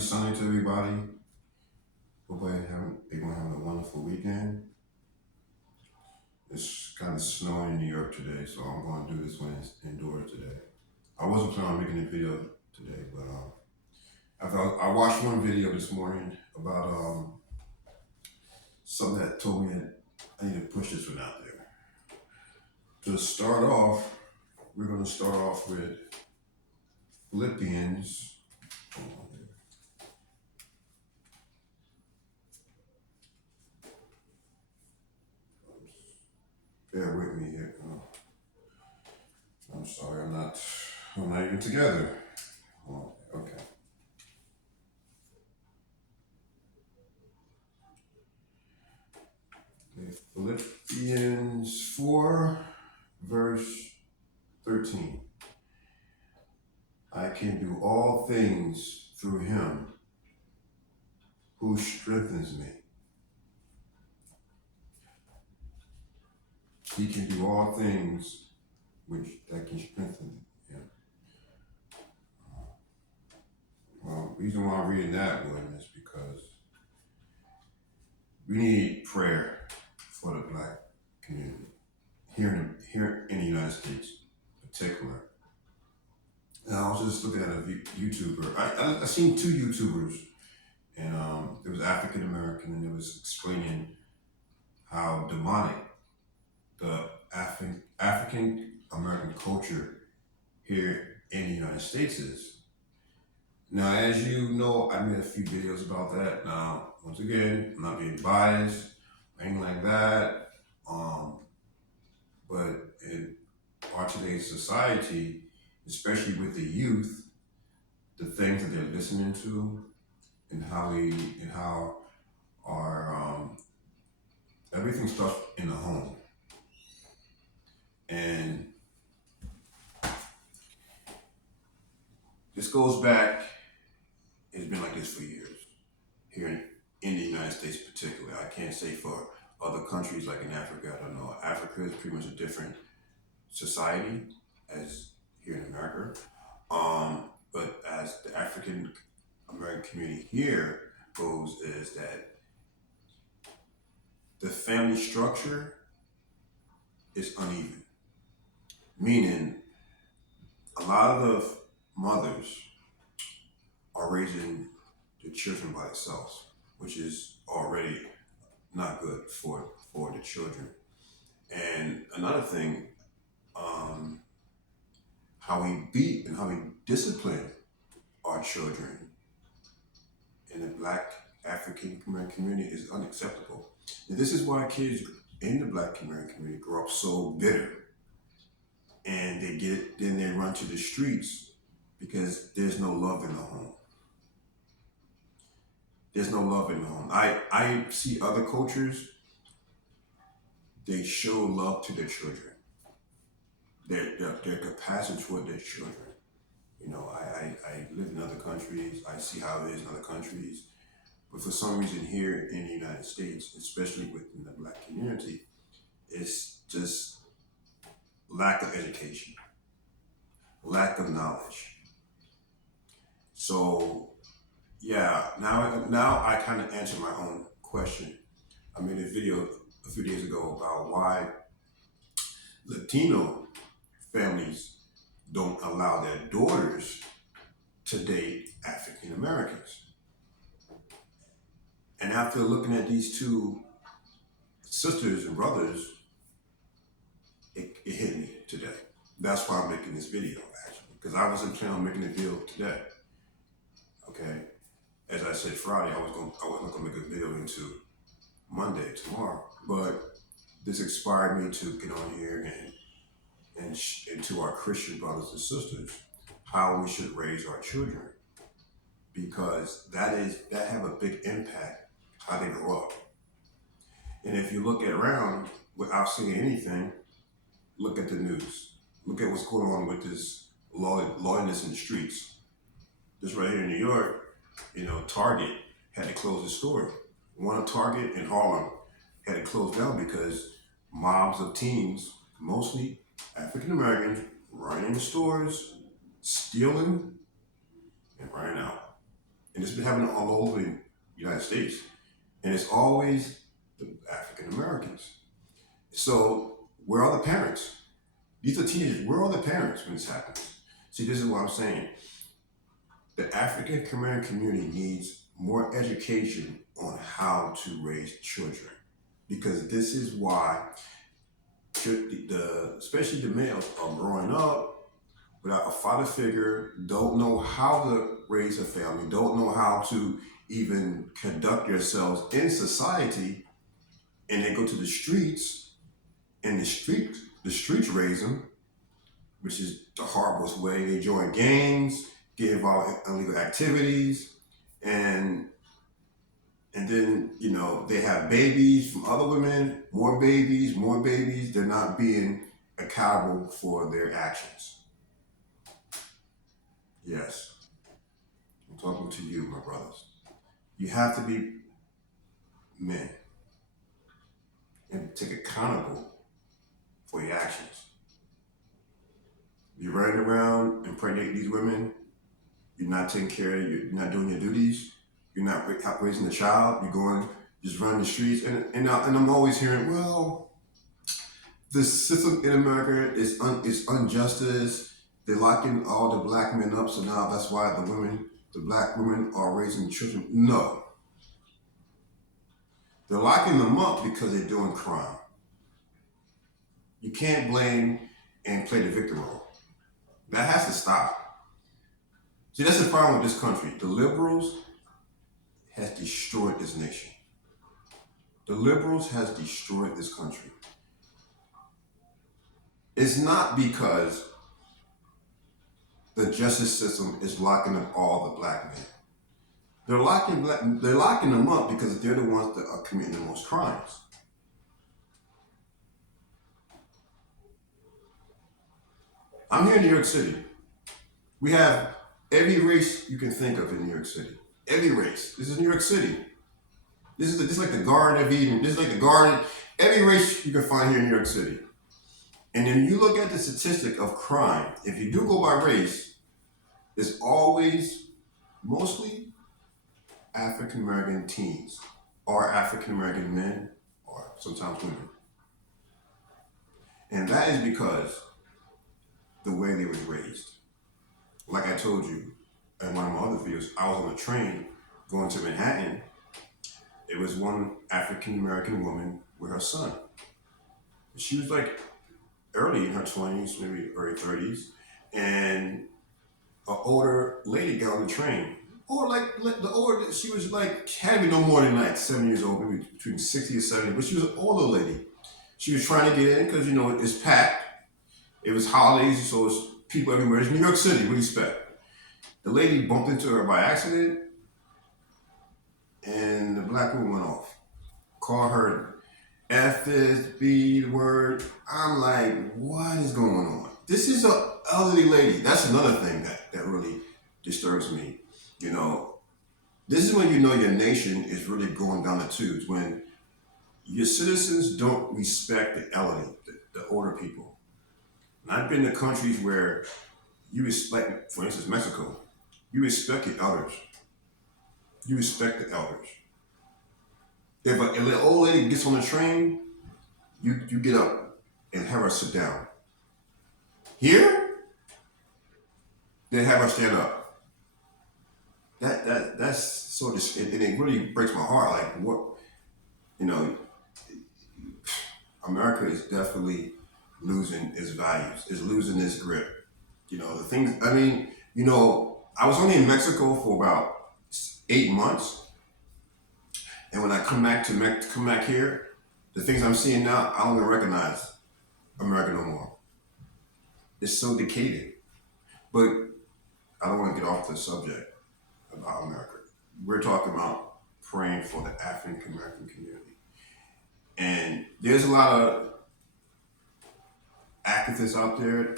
Happy Sunday to everybody. Hope everyone having a wonderful weekend. It's kind of snowing in New York today, so I'm going to do this one indoors today. I wasn't planning on making a video today, but I watched one video this morning about something that told me that I need to push this one out there. To start off, we're going to start off with Philippians. Bear with me here. Oh, I'm sorry, I'm not even together. Oh, okay. Philippians 4, verse 13. I can do all things through him who strengthens me. He can do all things that can strengthen him. Well, the reason why I'm reading that one is because we need prayer for the Black community here in the United States in particular. And I was just looking at a YouTuber. I seen two YouTubers, and it was African American, and it was explaining how demonic the African American culture here in the United States is. Now, as you know, I made a few videos about that. Now, once again, I'm not being biased or anything like that. But in our today's society, especially with the youth, the things that they're listening to, and how our everything starts in the home, and this goes back. It's been like this for years here in the United States, particularly. I can't say for other countries like in Africa. I don't know. Africa is pretty much a different society as here in America. But as the African American community here goes, is that the family structure is uneven. Meaning, a lot of the mothers are raising the children by themselves, which is already not good for the children. And another thing, how we beat and how we discipline our children in the Black African American community is unacceptable. And this is why kids in the Black American community grow up so bitter, and then they run to the streets because there's no love in the home. There's no love in the home. I see other cultures, they show love to their children. Their capacity toward their children. You know, I live in other countries. I see how it is in other countries. But for some reason here in the United States, especially within the Black community, it's just lack of education, lack of knowledge. So yeah, now I kind of answer my own question. I made a video a few days ago about why Latino families don't allow their daughters to date African Americans. And after looking at these two sisters and brothers, it hit me today. That's why I'm making this video, actually, because I wasn't planning on making a video today. Okay, as I said Friday, I was not gonna make a video into Monday, tomorrow, but this inspired me to get on here and to our Christian brothers and sisters how we should raise our children, because that have a big impact how they grow up. And if you look around without seeing anything, look at the news. Look at what's going on with this lawlessness in the streets. Just right here in New York, you know, Target had to close its store. One Target in Harlem had to close down because mobs of teens, mostly African Americans, running in the stores, stealing, and running out. And it's been happening all over the United States. And it's always the African Americans. So where are the parents? These are teenagers. Where are the parents when this happens? See, this is what I'm saying. The African American community needs more education on how to raise children, because this is why especially the males are growing up without a father figure, don't know how to raise a family, don't know how to even conduct yourselves in society, and they go to the streets, and the streets raise them, which is the horriblest way. They join gangs, get involved in illegal activities, and then they have babies from other women, more babies, more babies. They're not being accountable for their actions. Yes, I'm talking to you, my brothers. You have to be men and take accountable for your actions. You're running around impregnating these women. You're not taking care of, you're not doing your duties. You're not raising a child. You're going, just running the streets. And I'm always hearing, well, the system in America is injustice. They're locking all the black men up, so now that's why the black women are raising children. No. They're locking them up because they're doing crime. You can't blame and play the victim role. That has to stop. See, that's the problem with this country. The liberals has destroyed this nation. The liberals has destroyed this country. It's not because the justice system is locking up all the black men. They're locking them up because they're the ones that are committing the most crimes. I'm here in New York City. We have every race you can think of in New York City. Every race. This is New York City. This is like the Garden of Eden. This is like the garden. Every race you can find here in New York City. And then you look at the statistic of crime. If you do go by race, it's always mostly African American teens, or African American men, or sometimes women. And that is because the way they was raised. Like I told you in one of my other videos, I was on a train going to Manhattan. It was one African American woman with her son. She was like early in her 20s, maybe early 30s, and an older lady got on the train. Or she was like, had to be no more than like 7 years old, maybe between 60 or 70, but she was an older lady. She was trying to get in because, it's packed. It was holidays, so it's people everywhere. It's New York City, what do you expect? The lady bumped into her by accident, and the black woman went off. Called her F this, B word. I'm like, what is going on? This is an elderly lady. That's another thing that really disturbs me. This is when your nation is really going down the tubes, when your citizens don't respect the elderly, the older people. And I've been to countries where you respect, for instance, Mexico, you respect your elders. You respect the elders. If an old lady gets on the train, you get up and have her sit down. Here, they have her stand up. That's so and it really breaks my heart. Like what, America is definitely losing its values. It's losing its grip. The things. I mean, I was only in Mexico for about 8 months, and when I come back here, the things I'm seeing now, I don't even recognize America no more. It's so decayed. But I don't want to get off the subject about America. We're talking about praying for the African American community. And there's a lot of activists out there,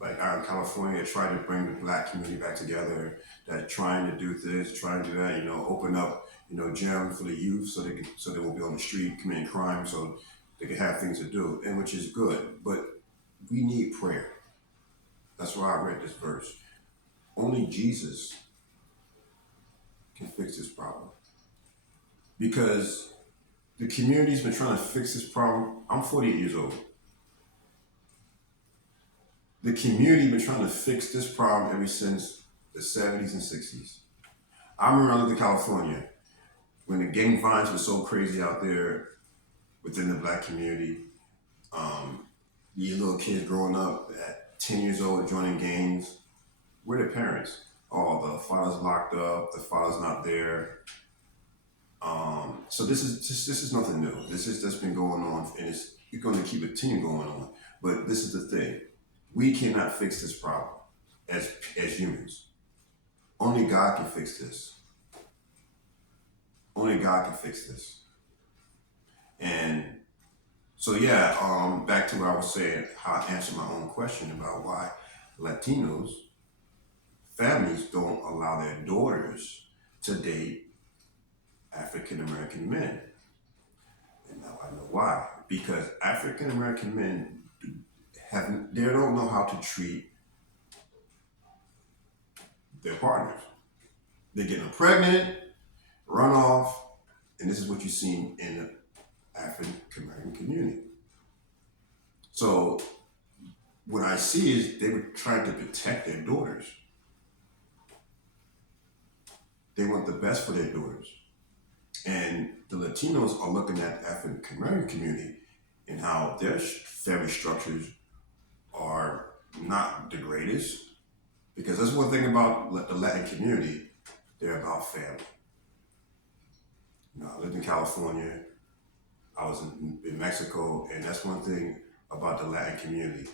like out in California, that try to bring the black community back together, that trying to do this, trying to do that, open up, gym for the youth so they won't be on the street committing crime, so they can have things to do, and which is good. But we need prayer. That's why I read this verse. Only Jesus can fix this problem. Because the community's been trying to fix this problem. I'm 48 years old. The community been trying to fix this problem ever since the 70s and 60s. I remember I lived in California when the gang violence was so crazy out there within the black community. These little kids growing up at 10 years old joining gangs. Where are their parents? Oh, the father's locked up, the father's not there. So this is nothing new. This is that's been going on, and it's going to continue going on. But this is the thing: we cannot fix this problem as humans. Only God can fix this. Only God can fix this. And so yeah, back to what I was saying, how I answered my own question about why Latinos families don't allow their daughters to date African American men. And now I know why. Because African American men they don't know how to treat their partners. They get them pregnant, run off, and this is what you've seen in the African American community. So what I see is they were trying to protect their daughters. They want the best for their daughters. And the Latinos are looking at the African American community and how their family structures are not the greatest. Because that's one thing about the Latin community, they're about family. You know, I lived in California, I was in Mexico, and that's one thing about the Latin community.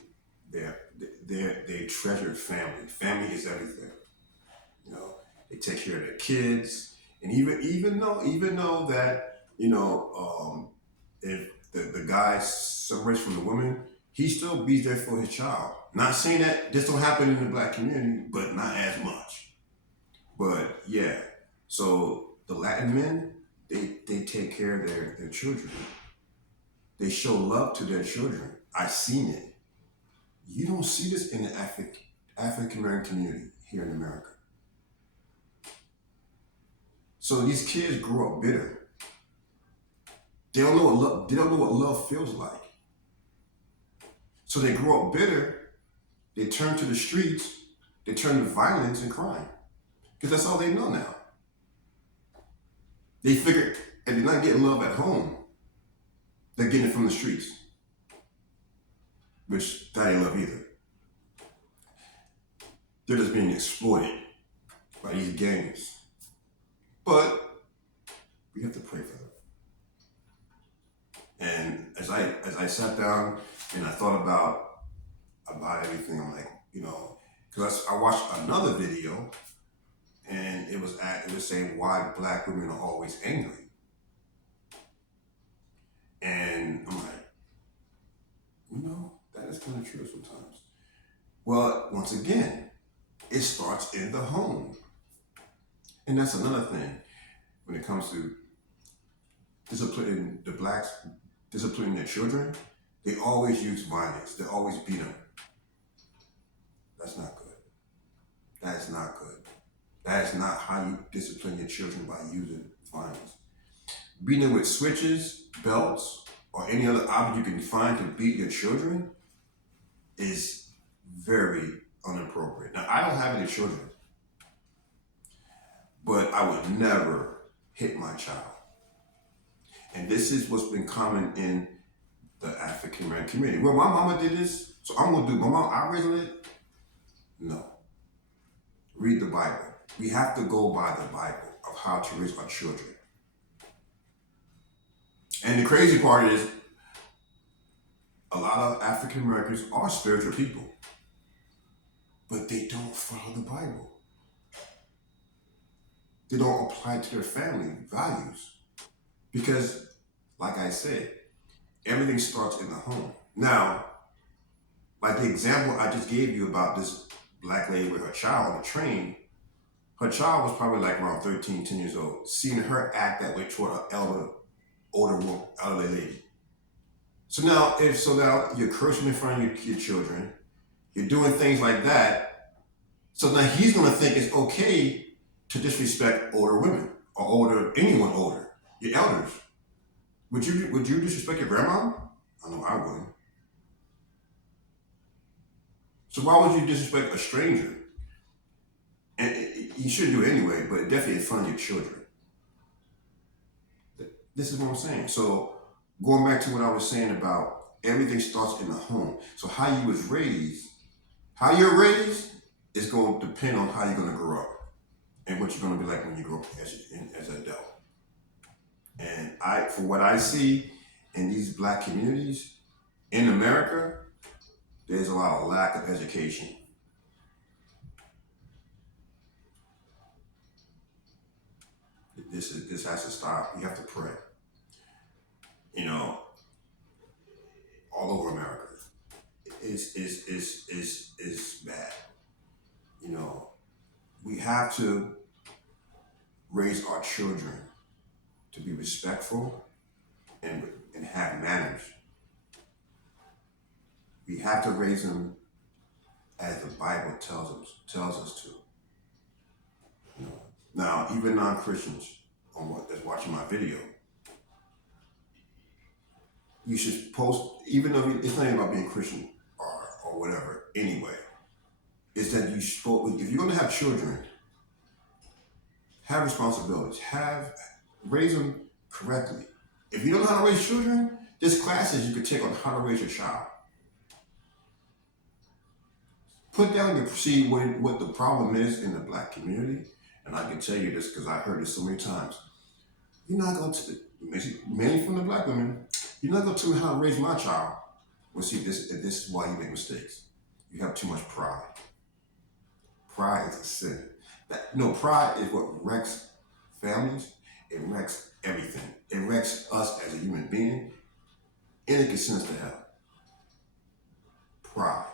They treasure family. Family is everything. You know, they take care of their kids, and even though that if the guy separates from the woman, he still be there for his child. Not saying that this don't happen in the black community, but not as much. But yeah, so the Latin men, they take care of their children. They show love to their children. I've seen it. You don't see this in the African American community here in America. So these kids grow up bitter. They don't know what love feels like. So they grow up bitter. They turn to the streets. They turn to violence and crime, because that's all they know now. They figure if they're not getting love at home, they're getting it from the streets, which that ain't love either. They're just being exploited by these gangs. But we have to pray for them. And as I sat down and I thought about everything, I'm like, because I watched another video, and it was saying why black women are always angry. And I'm like, that is kind of true sometimes. Well, once again, it starts in the home. And that's another thing when it comes to disciplining the blacks, disciplining their children. They always use violence. They always beat them. That's not good. That is not good. That is not how you discipline your children, by using violence. Beating them with switches, belts, or any other object you can find to beat your children is very inappropriate. Now, I don't have any children, but I would never hit my child. And this is what's been common in the African American community. Well, my mama did this, so I'm gonna do my mom. I raised it. No. Read the Bible. We have to go by the Bible of how to raise our children. And the crazy part is, a lot of African Americans are spiritual people, but they don't follow the Bible. They don't apply it to their family values. Because, like I said, everything starts in the home. Now, like the example I just gave you about this black lady with her child on the train, her child was probably like around 13, 10 years old, seeing her act that way toward an elderly lady. So now you're cursing in front of your children, you're doing things like that, so now he's gonna think it's okay to disrespect older women or anyone older, your elders. Would you disrespect your grandma? I know I wouldn't. So why would you disrespect a stranger? And you shouldn't do it anyway, but definitely in front of your children. This is what I'm saying. So going back to what I was saying about everything starts in the home. So how you was raised, how you're raised is going to depend on how you're going to grow up and what you're going to be like when you grow up as an adult. And for what I see in these black communities in America, there's a lot of lack of education. This has to stop. You have to pray. You know, all over America, is bad. You know, we have to raise our children to be respectful and have manners. We have to raise them as the Bible tells us to. You know, now even non-Christians that's watching my video, you should post, even though it's not even about being Christian or whatever. Anyway, is that if you're going to have children, have responsibilities, raise them correctly. If you don't know how to raise children, there's classes you could take on how to raise your child. Put down see what the problem is in the black community, and I can tell you this because I heard this so many times. You're not going to, mainly from the black women, you're not going to tell me how to raise my child. Well, see, this is why you make mistakes. You have too much pride. Pride is a sin. Pride is what wrecks families. It wrecks everything. It wrecks us as a human being, and it can send us to hell. Pride.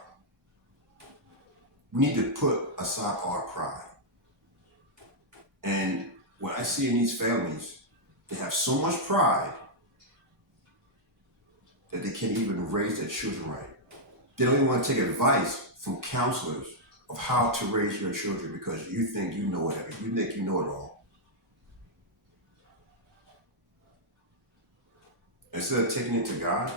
We need to put aside our pride. And what I see in these families, they have so much pride that they can't even raise their children right. They don't even want to take advice from counselors of how to raise your children because you think you know it. You think you know it all. Instead of taking it to God,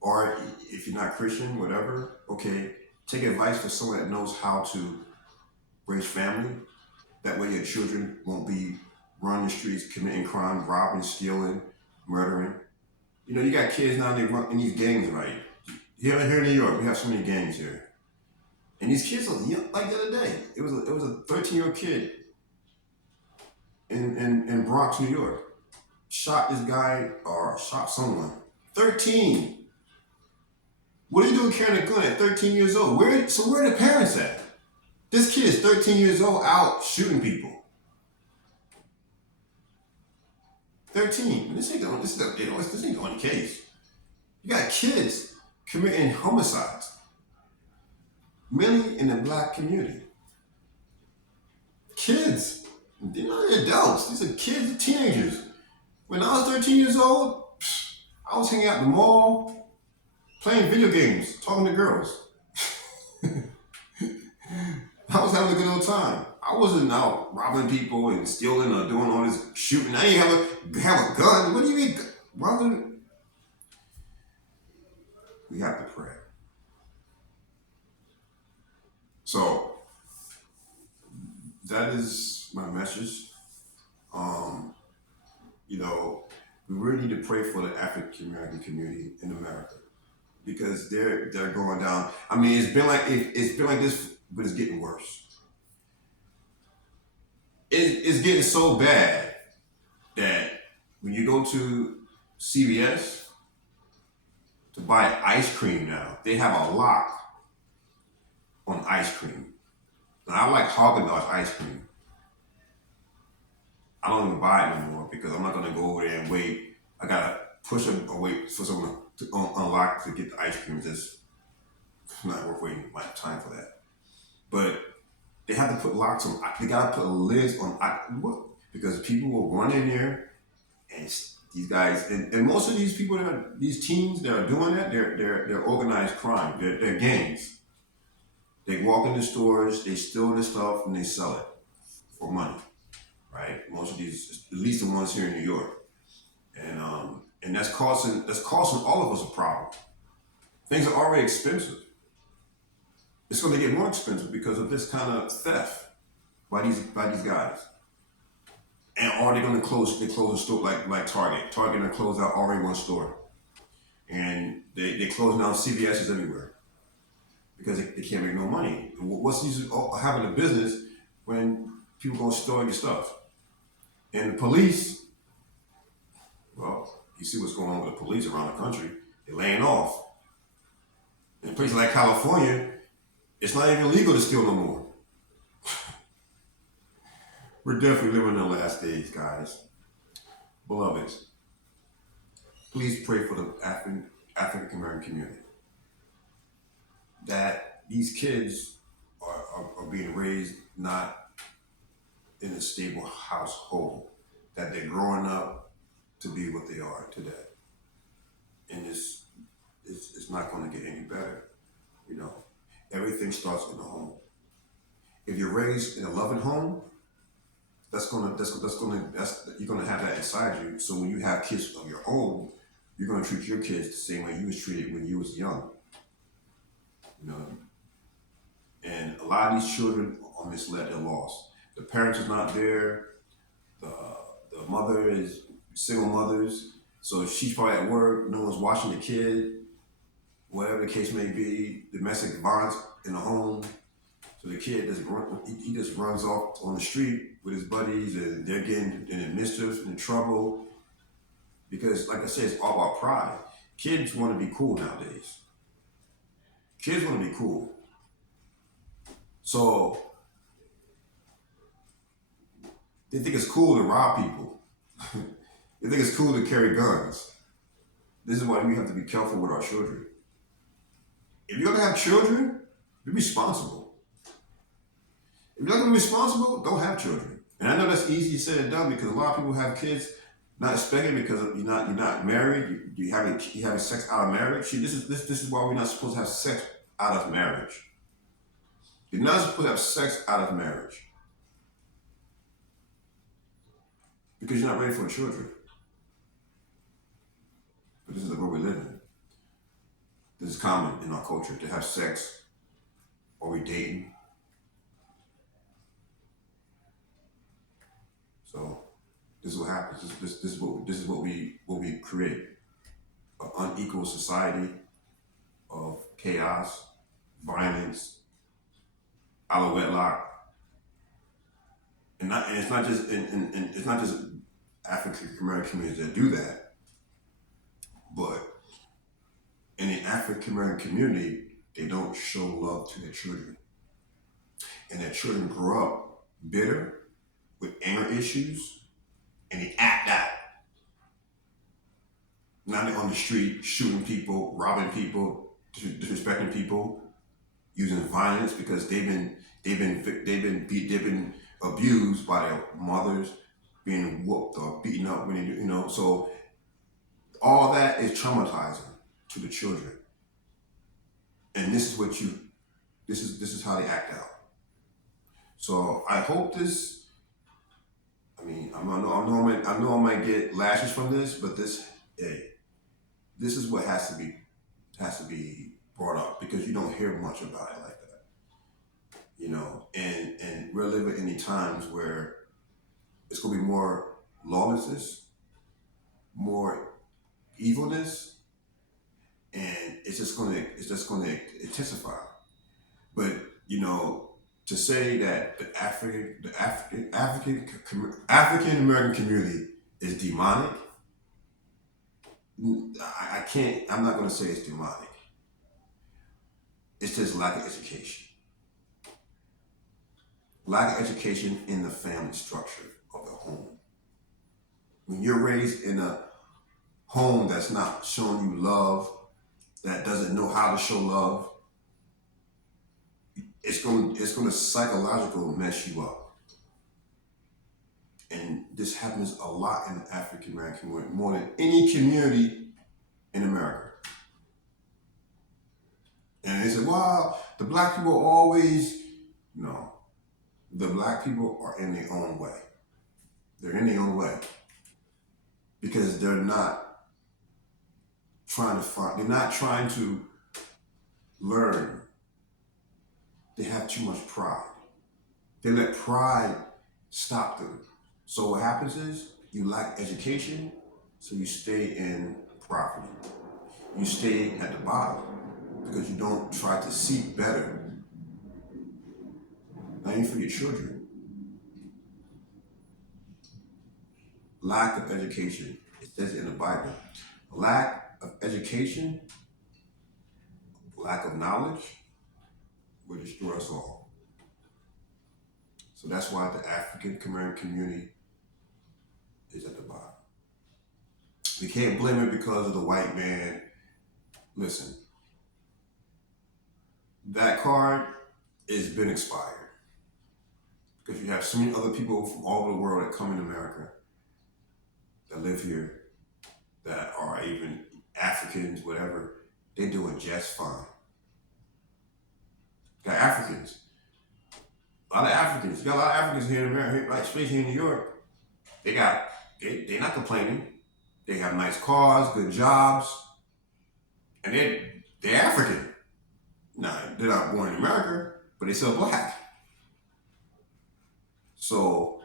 or if you're not Christian, whatever, okay, take advice from someone that knows how to raise family. That way your children won't be running the streets, committing crime, robbing, stealing, murdering. You know, you got kids now, they run in these gangs, right? Here in New York, we have so many gangs here. And these kids are young, like the other day. It was a 13-year-old kid in Bronx, New York. Shot this guy or shot someone. 13. What are you doing carrying a gun at 13 years old? Where are the parents at? This kid is 13 years old out shooting people. 13. This ain't the only case. You got kids committing homicides, mainly in the black community. Kids. They're not adults. These are kids, teenagers. When I was 13 years old, I was hanging out in the mall, playing video games, talking to girls. I was having a good old time. I wasn't out robbing people and stealing or doing all this shooting. I didn't have a gun. What do you mean, brother? We have to pray. So that is my message. You know, we really need to pray for the African American community in America because they're going down. I mean, it's been like this, but it's getting worse. It's getting so bad that when you go to CVS to buy ice cream now, they have a lock on ice cream. Now, I like Haagen-Dazs ice cream. I don't even buy it anymore because I'm not going to go over there and wait. I got to push them or wait for someone to unlock to get the ice cream. It's not worth waiting my time for that. But they have to put locks on. They got to put lids on because people will run in there and these guys and most of these people these teens that are doing that, they're organized crime. They're gangs. They walk into stores, they steal the stuff, and they sell it for money, right? Most of these, at least the ones here in New York, and that's causing all of us a problem. Things are already expensive. It's going to get more expensive because of this kind of theft by these guys. And are they going to close? They close a store like Target. Target going to close out already one store, and they closing down CVS's everywhere because they can't make no money. What's the use of having a business when people going to store your stuff? And the police, well, you see what's going on with the police around the country. They're laying off. In places like California, it's not even legal to steal no more. We're definitely living in the last days, guys. Beloveds, please pray for the African American community. That these kids are being raised not in a stable household. That they're growing up to be what they are today. And it's not going to get any better. You know, everything starts in the home. If you're raised in a loving home, you're gonna have that inside you. So when you have kids of your own, you're gonna treat your kids the same way you was treated when you was young. You know, and a lot of these children are misled and lost. The parents is not there. The mother is single mothers, so she's probably at work. No one's watching the kid. Whatever the case may be, domestic violence in the home. So the kid he just runs off on the street with his buddies, and they're getting in mischief and trouble. Because, like I said, it's all about pride. Kids want to be cool nowadays. Kids want to be cool. So they think it's cool to rob people. They think it's cool to carry guns. This is why we have to be careful with our children. If you're gonna have children, be responsible. If you're not gonna be responsible, don't have children. And I know that's easy said and done because a lot of people have kids not expecting because you're not married. You having sex out of marriage. See, this is why we're not supposed to have sex out of marriage. You're not supposed to have sex out of marriage because you're not ready for children. But this is the world we live in. This is common in our culture to have sex or we dating. So this is what happens. This is what we create. An unequal society of chaos, violence, out of wedlock. And it's not just African American communities that do that, but in the African American community, they don't show love to their children. And their children grow up bitter, with anger issues, and they act out. Now they're on the street shooting people, robbing people, disrespecting people, using violence because they've been abused by their mothers, being whooped or beaten up when they do, so all that is traumatizing to the children. And this is how they act out. So I hope this, I know I might get lashes from this, but this is what has to be brought up because you don't hear much about it like that. And we're living in these times where it's gonna be more lawlessness, more evilness, and it's just gonna intensify. But to say that the African American community is demonic, I can't. I'm not going to say it's demonic. It's just lack of education. Lack of education in the family structure of the home. When you're raised in a home that's not showing you love, that doesn't know how to show love, it's going to psychologically mess you up. And this happens a lot in the African American community, more than any community in America. And they say, well, the black people always, no. The black people are in their own way. They're in their own way because they're not they're not trying to learn. They have too much pride. They let pride stop them. So what happens is you lack education, so you stay in poverty. You stay at the bottom because you don't try to seek better, not even for your children. Lack of education. It says it in the Bible. Lack of education, lack of knowledge will destroy us all. So that's why the African American community is at the bottom. We can't blame it because of the white man. Listen, that card has been expired because you have so many other people from all over the world that come in America that live here that are even Africans, whatever. They're doing just fine. Got Africans. A lot of Africans. You got a lot of Africans here in America, like especially in New York. They're not complaining. They have nice cars, good jobs, and they're African. Now, they're not born in America, but they're still black. So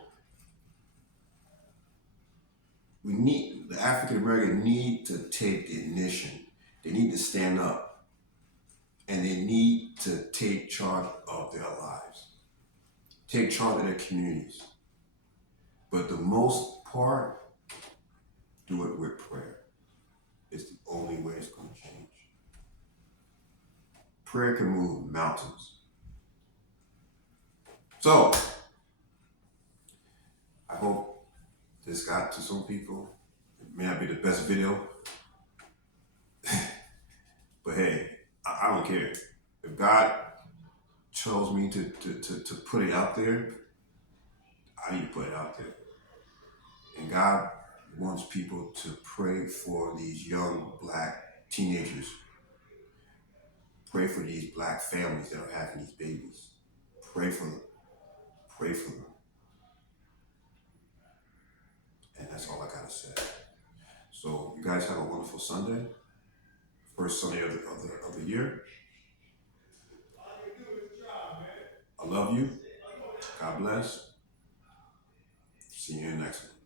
the African American need to take the ignition. They need to stand up and they need to take charge of their lives, take charge of their communities. But the most part, do it with prayer. It's the only way it's going to change. Prayer can move mountains. So, I hope this got to some people. It may not be the best video, but hey, I don't care. If God chose me to put it out there, I need to put it out there. And God wants people to pray for these young black teenagers. Pray for these black families that are having these babies. Pray for them. Pray for them. And that's all I gotta say. So you guys have a wonderful Sunday. First Sunday of the year. I love you. God bless. See you in the next one.